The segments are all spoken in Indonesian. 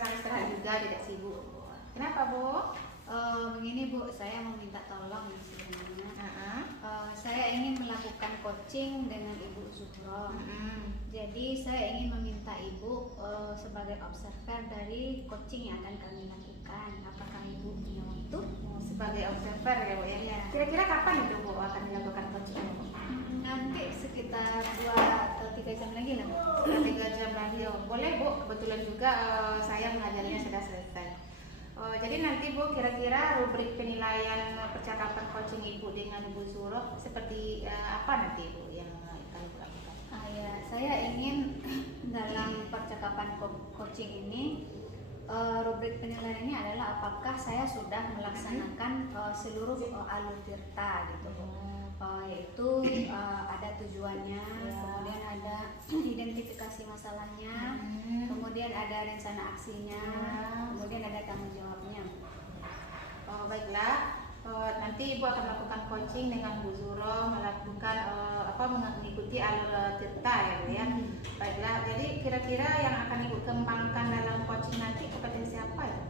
senang istirahat juga, tidak sibuk. Kenapa, Bu? Begini Bu, saya mau minta tolong sebenarnya. Saya ingin melakukan coaching dengan Ibu Zuhro. Jadi saya ingin meminta Ibu sebagai observer dari coaching yang akan kami lakukan. Apakah Ibu punya waktu? Sebagai observer ya, Bu ya. Ya. Kira-kira kapan itu Bu akan dilakukan coaching? Nanti sekitar 2 atau 3 jam lagi lah Bu. 3 jam lagi. Boleh Bu, kebetulan juga saya mengajarnya sudah selesai. Jadi nanti Bu, kira-kira rubrik penilaian percakapan coaching Ibu dengan Ibu Zuhro seperti apa nanti Bu yang akan Ibu lakukan? Ya, saya ingin dalam percakapan coaching ini rubrik penilaiannya adalah apakah saya sudah melaksanakan seluruh alur tirta gitu Bu. Yaitu ada tujuannya, kemudian ada identifikasi masalahnya, kemudian ada rencana aksinya, kemudian ada tanggung jawabnya. Baiklah, nanti Ibu akan melakukan coaching dengan Bu Zuhro, melakukan mengikuti alur tirta ya Bu ya. Baiklah, jadi kira-kira yang akan Ibu kembangkan dalam coaching nanti kompetensi apa ya?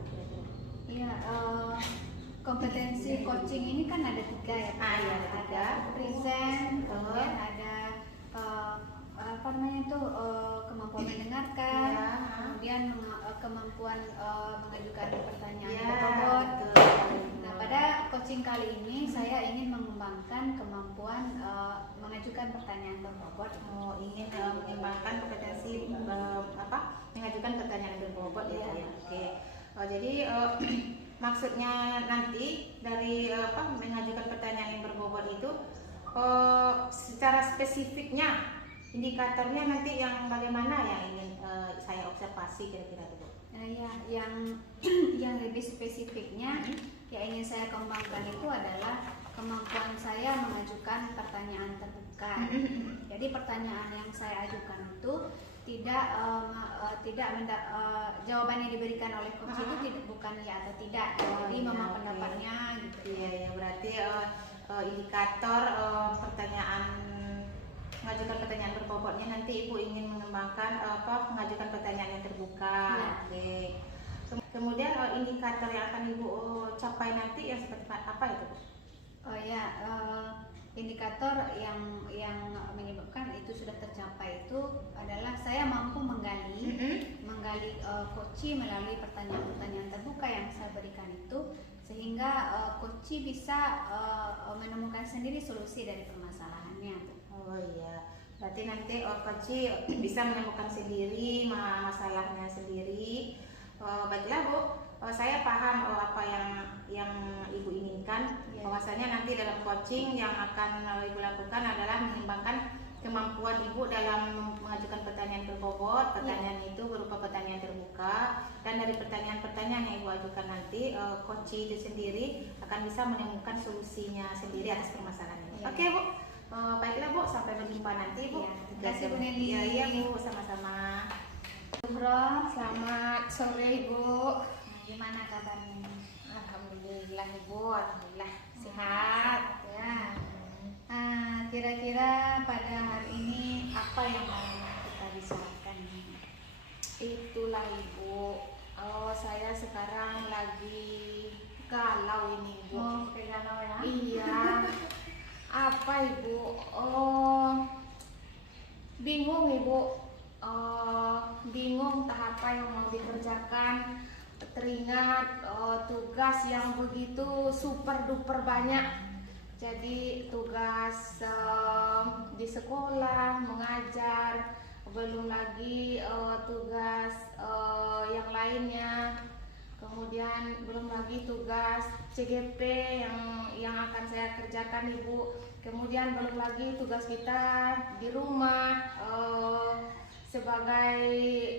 Iya, kompetensi coaching ini kan ada 3 ya. Iya, ada 3. Ada present, kemudian ada kemampuan mendengarkan, kemudian kemampuan mengajukan pertanyaan berbobot. Nah, pada coaching kali ini saya ingin mengembangkan kemampuan mengajukan pertanyaan berbobot. Ingin mengembangkan kompetensi mengajukan pertanyaan berbobot ya. Oke. Jadi maksudnya nanti dari mengajukan pertanyaan yang berbobot itu secara spesifiknya indikatornya nanti yang bagaimana yang ingin saya observasi kira-kira itu? Yang lebih spesifiknya yang ingin saya kembangkan itu adalah kemampuan saya mengajukan pertanyaan terbuka. Jadi pertanyaan yang saya ajukan itu jawaban yang diberikan oleh coach itu bukan ya atau tidak. Jadi memang pendapatnya gitu. Iya, berarti indikator mengajukan pertanyaan berbobotnya nanti Ibu ingin mengembangkan mengajukan pertanyaan yang terbuka. Oke. Kemudian indikator yang akan Ibu capai nanti yang seperti apa itu? Indikator yang menyebabkan itu sudah tercapai itu adalah saya mampu menggali coach melalui pertanyaan-pertanyaan terbuka yang saya berikan itu, sehingga coach bisa menemukan sendiri solusi dari permasalahannya. Oh iya, berarti nanti coach bisa menemukan sendiri masalahnya sendiri. Baiklah Bu, saya paham apa yang Ibu inginkan. Bahwasanya nanti dalam coaching yang akan Ibu lakukan adalah mengembangkan kemampuan Ibu dalam mengajukan pertanyaan berbobot. Pertanyaan itu berupa pertanyaan terbuka, dan dari pertanyaan-pertanyaan yang Ibu ajukan nanti coach itu sendiri akan bisa menemukan solusinya sendiri atas permasalahan ini. Oke Bu. Baiklah Bu, sampai berjumpa nanti Bu. Terima kasih Bu Nelly. Iya Bu, sama-sama. Zuhro, selamat sore Ibu. Gimana kabarnya? Alhamdulillah Ibu, alhamdulillah sehat. Ya. Kira-kira pada hari ini apa yang mau kita bicarakan? Itulah Ibu. Saya sekarang lagi galau ini Ibu. Galau ya? Iya. Apa Ibu? Bingung Ibu. Bingung tahap apa yang mau dikerjakan. Teringat tugas yang begitu super duper banyak. Jadi tugas di sekolah mengajar, belum lagi tugas yang lainnya. Kemudian belum lagi tugas CGP yang akan saya kerjakan Ibu. Kemudian belum lagi tugas kita di rumah sebagai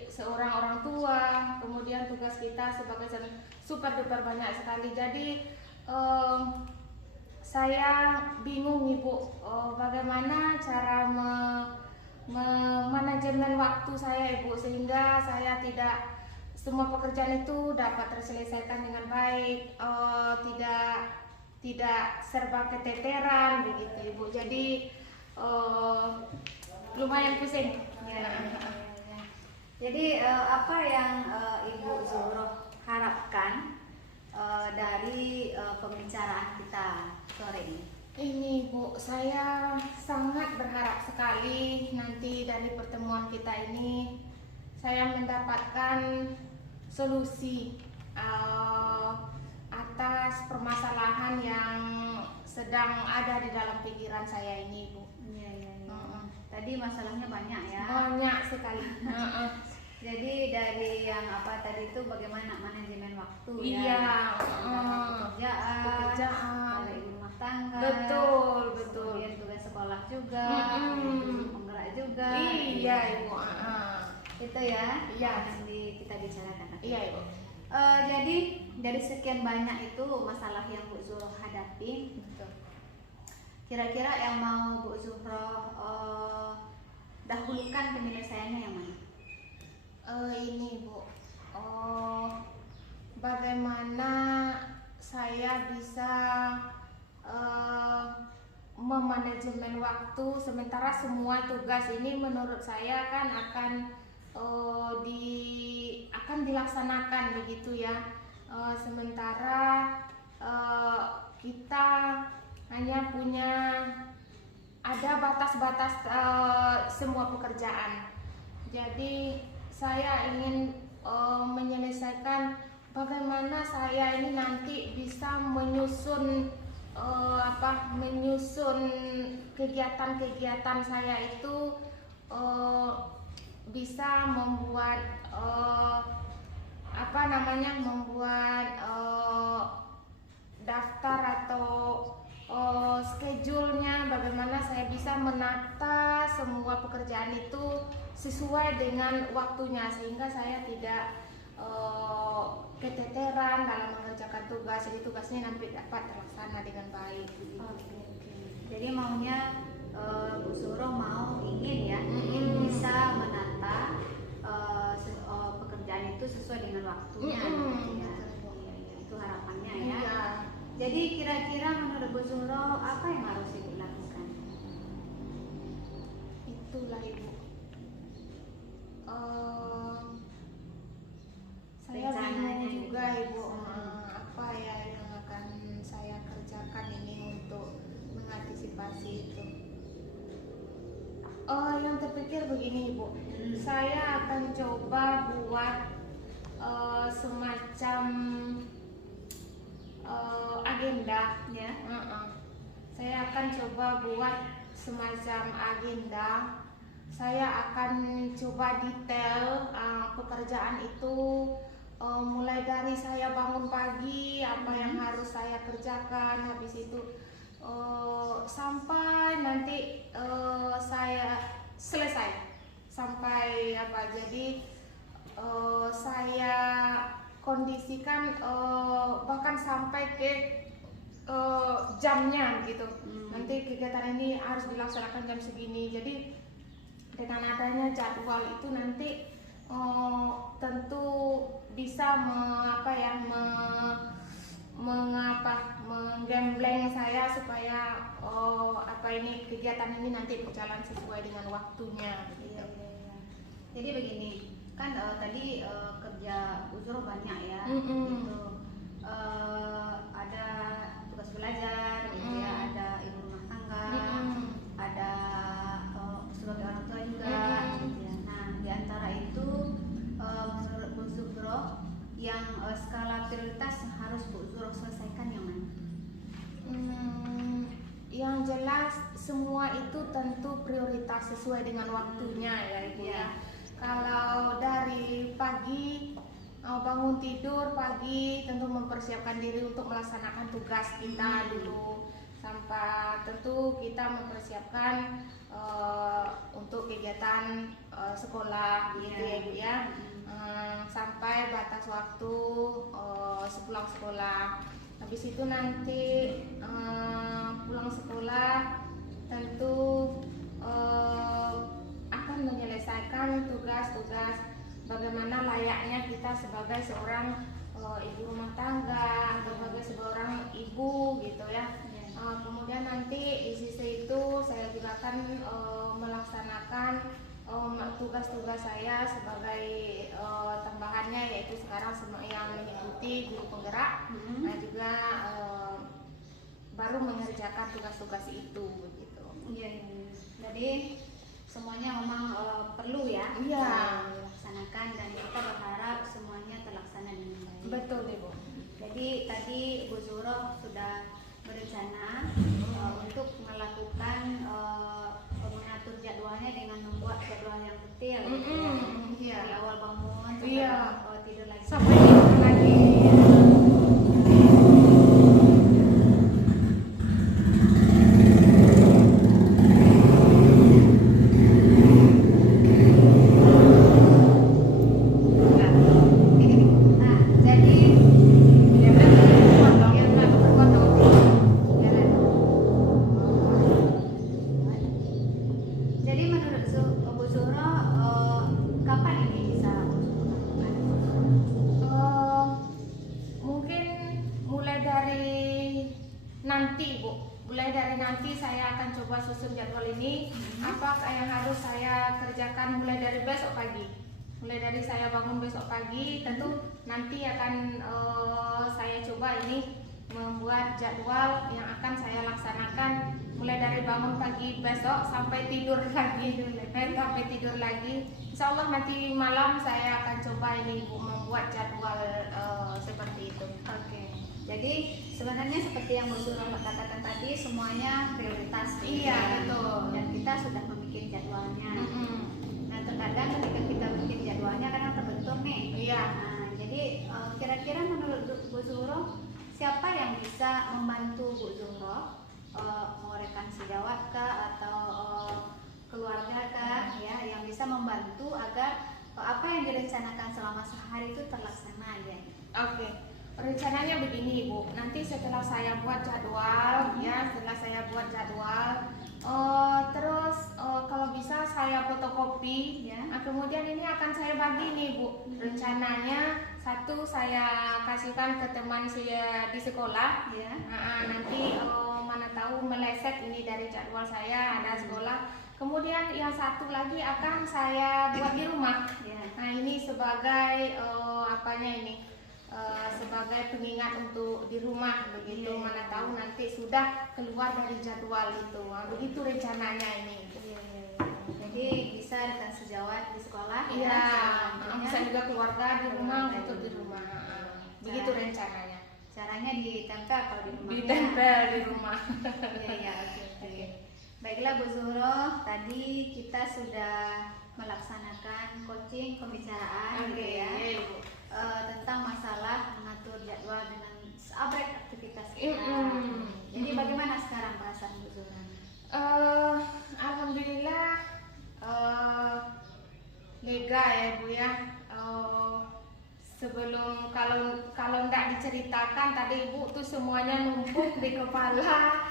seorang orang tua. Kemudian tugas kita sebagai super duper banyak sekali. Jadi saya bingung Ibu, bagaimana cara manajemen waktu saya Ibu, sehingga saya semua pekerjaan itu dapat terselesaikan dengan baik, tidak serba keteteran begitu Ibu. Jadi lumayan pusing. Jadi apa yang Ibu Zuhro Ini Bu, saya sangat berharap sekali nanti dari pertemuan kita ini saya mendapatkan solusi atas permasalahan yang sedang ada di dalam pikiran saya ini, Bu. Iya, iya, iya. Tadi masalahnya banyak ya. Banyak sekali. Jadi dari yang apa tadi itu bagaimana manajemen waktu ya? Iya. Pekerjaan, ada ibu rumah tangga. Betul, betul. Kemudian tugas sekolah juga, penggerak juga. Iya, Ibu. Itu ya. Iya. Nanti kita bicarakan. Iya, Ibu. Jadi dari sekian banyak itu masalah yang Bu Zuhro hadapi, kira-kira yang mau Bu Zuhro dahulukan penyelesaiannya yang mana? Ini Bu, bagaimana saya bisa memanajemen waktu sementara semua tugas ini menurut saya kan akan dilaksanakan begitu ya. Sementara kita hanya punya ada batas-batas semua pekerjaan. Jadi saya ingin menyelesaikan bagaimana saya ini nanti bisa menyusun kegiatan-kegiatan saya itu bisa membuat daftar atau schedule-nya, bagaimana saya bisa menata semua pekerjaan itu sesuai dengan waktunya sehingga saya tidak keteteran dalam mengerjakan tugas, jadi tugasnya nanti dapat terlaksana dengan baik. Oke. Jadi maunya Bu Zuhro ingin bisa menata pekerjaan itu sesuai dengan waktunya. Iya, itu harapannya ya. Iya. Jadi kira-kira menurut Bu Zuhro apa yang harus Ibu lakukan? Itulah Ibu. Saya bingung juga Ibu, apa ya yang akan saya kerjakan ini untuk mengantisipasi itu. Yang terpikir begini Ibu, saya akan coba buat semacam agenda ya. Saya akan coba buat semacam agenda. Saya akan coba detail pekerjaan itu, mulai dari saya bangun pagi apa yang harus saya kerjakan, habis itu sampai nanti saya selesai sampai apa. Jadi saya kondisikan bahkan sampai ke jamnya gitu. Nanti kegiatan ini harus dilaksanakan jam segini. Jadi dengan adanya jadwal itu nanti tentu bisa menggembleng saya supaya kegiatan ini nanti berjalan sesuai dengan waktunya. Iya. Jadi begini, kan tadi kerja Bu Zuhro banyak ya, gitu. Ada tugas belajar, gitu ya, ada ibu rumah tangga, ada sebagai orang tua juga, gitu ya. Nah, di antara itu menurut Bu Zuhro yang skala prioritas yang harus Bu Zuhro selesaikan yang mana? Yang jelas semua itu tentu prioritas sesuai dengan waktunya ya Ibu ya. Kalau dari pagi bangun tidur pagi tentu mempersiapkan diri untuk melaksanakan tugas kita dulu, sampai tentu kita mempersiapkan untuk kegiatan sekolah gitu ya Ibu ya. Sampai batas waktu sepulang sekolah. Habis itu nanti pulang sekolah tentu akan menyelesaikan tugas-tugas bagaimana layaknya kita sebagai seorang ibu rumah tangga, sebagai seorang ibu gitu ya. Kemudian nanti di sisi itu saya juga akan melaksanakan tugas-tugas saya sebagai tambahannya, yaitu sekarang yang mengikuti guru penggerak. Nah juga baru mengerjakan tugas-tugas itu begitu. Iya, iya. Jadi semuanya memang perlu ya Iya. dilaksanakan, dan kita berharap semuanya terlaksana dengan baik. Betul Ibu. Jadi tadi Bu Zuro sudah berencana untuk melakukan mengatur jadwalnya dengan membuat jadwal yang detail. Iya. Dari awal bangun sampai Iya. tidur lagi. Sampai tidur lagi. Nah, jadi jadi menurut Bu Zuro kapan ini bisa melakukan? Mungkin mulai dari nanti Bu, mulai dari nanti saya akan coba susun jadwal ini. Apa yang harus saya kerjakan mulai dari besok pagi. Mulai dari saya bangun besok pagi, tentu nanti akan saya coba ini membuat jadwal yang akan saya laksanakan mulai dari bangun pagi besok sampai tidur lagi, sampai tidur lagi. Insya Allah nanti malam saya akan coba ini Bu, membuat jadwal seperti itu. Oke. Jadi sebenarnya seperti yang Bu Zuro katakan tadi, semuanya prioritas. Iya, betul. Dan kita sudah membuat jadwalnya. Mm-mm. Nah, terkadang ketika kita bikin jadwalnya kadang terbentur nih. Iya. Nah, jadi kira-kira menurut Bu Zuro siapa yang bisa membantu Bu Zuro mau rekansi gawat kah atau keluarga kah ya yang bisa membantu agar apa yang direncanakan selama sehari itu terlaksana aja. Oke, rencananya begini Ibu. Nanti setelah saya buat jadwal, ya, setelah saya buat jadwal, terus kalau bisa saya fotokopi, Ya. nah, kemudian ini akan saya bagi nih Bu. Rencananya satu saya kasihkan ke teman saya di sekolah. Ya. Nah, nanti mana tahu meleset ini dari jadwal saya ada sekolah. Kemudian yang satu lagi akan saya buat di rumah. Ya. Nah ini sebagai apanya ini sebagai pengingat untuk di rumah begitu. Iya. Mana tahu nanti sudah keluar dari jadwal itu. Nah, begitu rencananya ini. Iya, iya, iya. Jadi bisa rekan sejawat di sekolah Iya, ya. bisa juga keluarga di rumah untuk di rumah. Begitu Cara- rencananya. Caranya ditempel kalau di rumah. Ditempel di rumah. Iya, iya, oke. Baiklah Bu Zuro, tadi kita sudah melaksanakan coaching pembicaraan gitu ya. Iya, Ibu. Tentang masalah mengatur jadwal dengan seabrek aktivitas kita. Jadi bagaimana sekarang perasaan Bu Zuro? Alhamdulillah lega ya Bu ya. Sebelum kalau nggak diceritakan tadi Ibu tuh semuanya numpuk di kepala,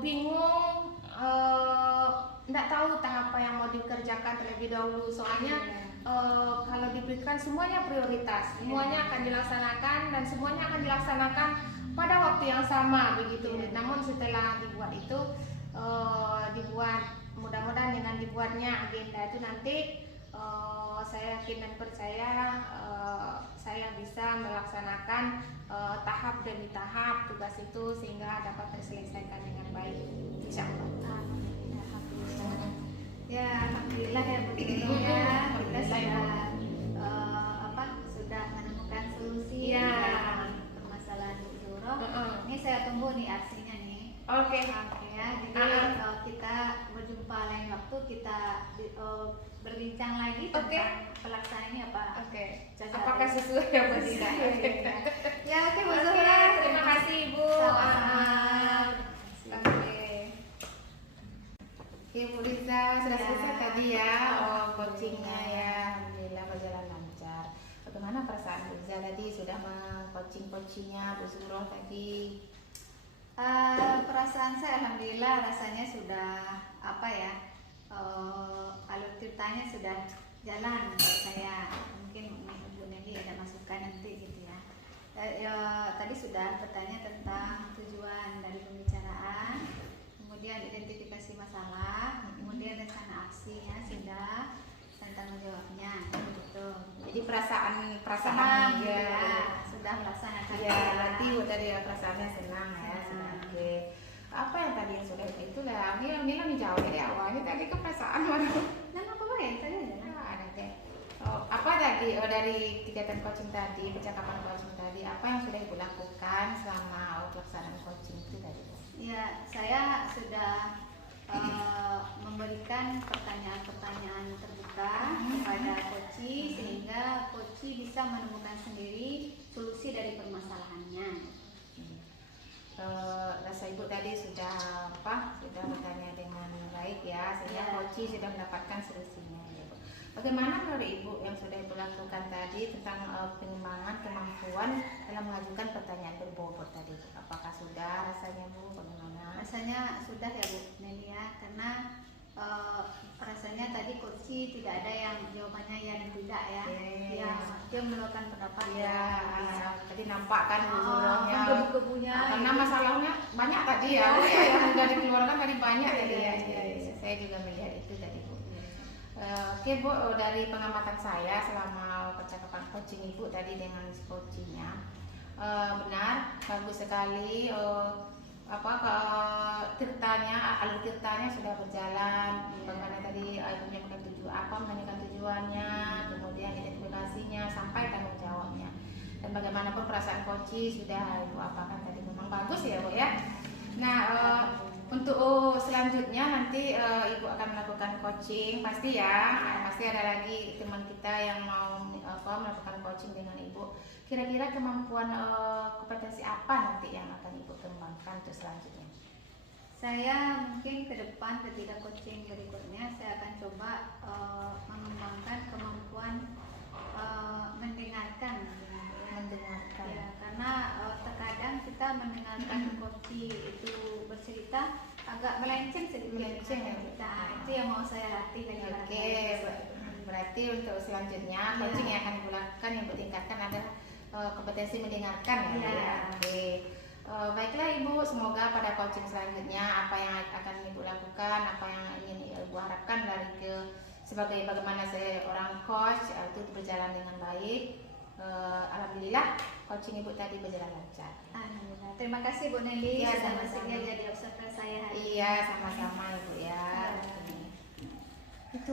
bingung, nggak tahu apa yang mau dikerjakan terlebih dahulu. Soalnya kalau diberikan semuanya prioritas, semuanya akan dilaksanakan dan semuanya akan dilaksanakan pada waktu yang sama begitu. Namun setelah dibuat itu, mudah-mudahan dengan dibuatnya agenda itu nanti saya yakin dan percaya saya bisa melaksanakan tahap demi tahap tugas itu sehingga dapat terselesaikan dengan baik, insya Allah. Alhamdulillah. Ya, alhamdulillah ya Bu Zuro ya. Kita sudah menemukan solusi Ya. dari permasalahan Bu Zuro. Ini saya tunggu nih aksinya nih. Oke. Oke ya. Jadi kita berjumpa lain waktu, kita berbincang lagi tentang pelaksanaan ini apa. Oke. Cacat Apakah ya? sesuai apa tidak? Ya, oke Bu Oke, Zuro. terima kasih Ibu. Sama-sama. Oke. Oke Bu Liza, sudah Ya. selesai tadi ya coachingnya ya. Alhamdulillah berjalan lancar. Bagaimana perasaan Bu Liza tadi sudah meng-coachingnya Bu Zuro tadi? Perasaan saya alhamdulillah rasanya sudah alur ceritanya sudah jalan buat saya. Mungkin Bu Nelly ada masukan nanti gitu ya. Tadi sudah bertanya tentang tujuan dari pembicaraan, kemudian identifikasi masalah, kemudian rencana aksinya sudah, dan tanggung jawabnya gitu. Jadi perasaan Senang ya. ya, sudah melaksanakan. Ya, berarti Bu tadi ya perasaannya senang ya. Senang. Oke. apa yang tadi yang sudah itulah Mila jawab dari awalnya tadi ke perasaan Nama apa ya tadi adalah ada deh. Apa tadi dari kegiatan coaching tadi, percakapan coaching tadi, apa yang sudah ibu lakukan selama pelaksanaan coaching itu tadi? ya, saya sudah memberikan pertanyaan-pertanyaan terbuka kepada coach sehingga coach bisa menemukan sendiri solusi dari permasalahannya. Rasa ibu tadi sudah bertanya dengan baik ya, sehingga Ya. coach sudah mendapatkan solusinya ya, Bu. Bagaimana menurut ibu yang sudah ibu lakukan tadi tentang pengembangan kemampuan dalam mengajukan pertanyaan berbobot tadi, Bu? Apakah sudah rasanya, Bu? Bagaimana? Rasanya sudah ya Bu Nelia, karena rasanya tadi coach tidak ada yang jawabannya ya dan tidak ya. Iya. Dia meluangkan pendapat Iya, ya. tadi nampak kan hubungannya. Gebu-gebunya. Karena gitu. masalahnya banyak tadi ya, Bu, ya, yang sudah dikeluarkan tadi banyak tadi ya. Iya. Saya juga melihat itu tadi, Bu. Oke, Bu, dari pengamatan saya selama percakapan coaching Ibu tadi dengan coachingnya, benar, bagus sekali. Alur tirtanya sudah berjalan. Bagaimana tadi Ibu menanyakan tujuannya, kemudian identifikasinya sampai tanggung jawabnya. Dan bagaimanapun perasaan coach sudah Ibu apakan tadi, memang bagus ya, Bu ya. Nah, untuk selanjutnya nanti Ibu akan melakukan coaching pasti ya. Pasti ada lagi teman kita yang mau melakukan coaching dengan Ibu. Kira-kira kemampuan kompetensi apa nanti yang akan Ibu kembangkan untuk selanjutnya? Saya mungkin ke depan ketika coaching berikutnya saya akan coba mengembangkan kemampuan mendengarkan. Ya, karena terkadang kita mendengarkan coach itu bercerita agak melenceng sedikit Ya. kita. Itu yang mau saya latih dari Oke, berarti untuk selanjutnya coaching yang akan dilakukan yang bertingkatkan adalah kompetensi mendengarkan ya. Oke. Baiklah Ibu, semoga pada coaching selanjutnya apa yang akan Ibu lakukan, apa yang ingin Ibu harapkan dari sebagai bagaimana seorang coach itu berjalan dengan baik. Alhamdulillah coaching Ibu tadi berjalan lancar. Alhamdulillah. Terima kasih Bu Nelly Ya, sudah sama-sama. bersedia jadi observer saya hari ini. Iya, sama-sama Ibu ya. Ya. Itu